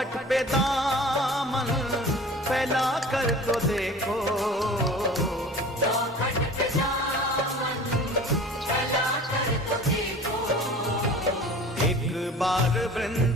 चौखट पे दामन फैला कर तो देखो, चौखट पे दामन फैला कर तो देखो। एक बार वृंदावन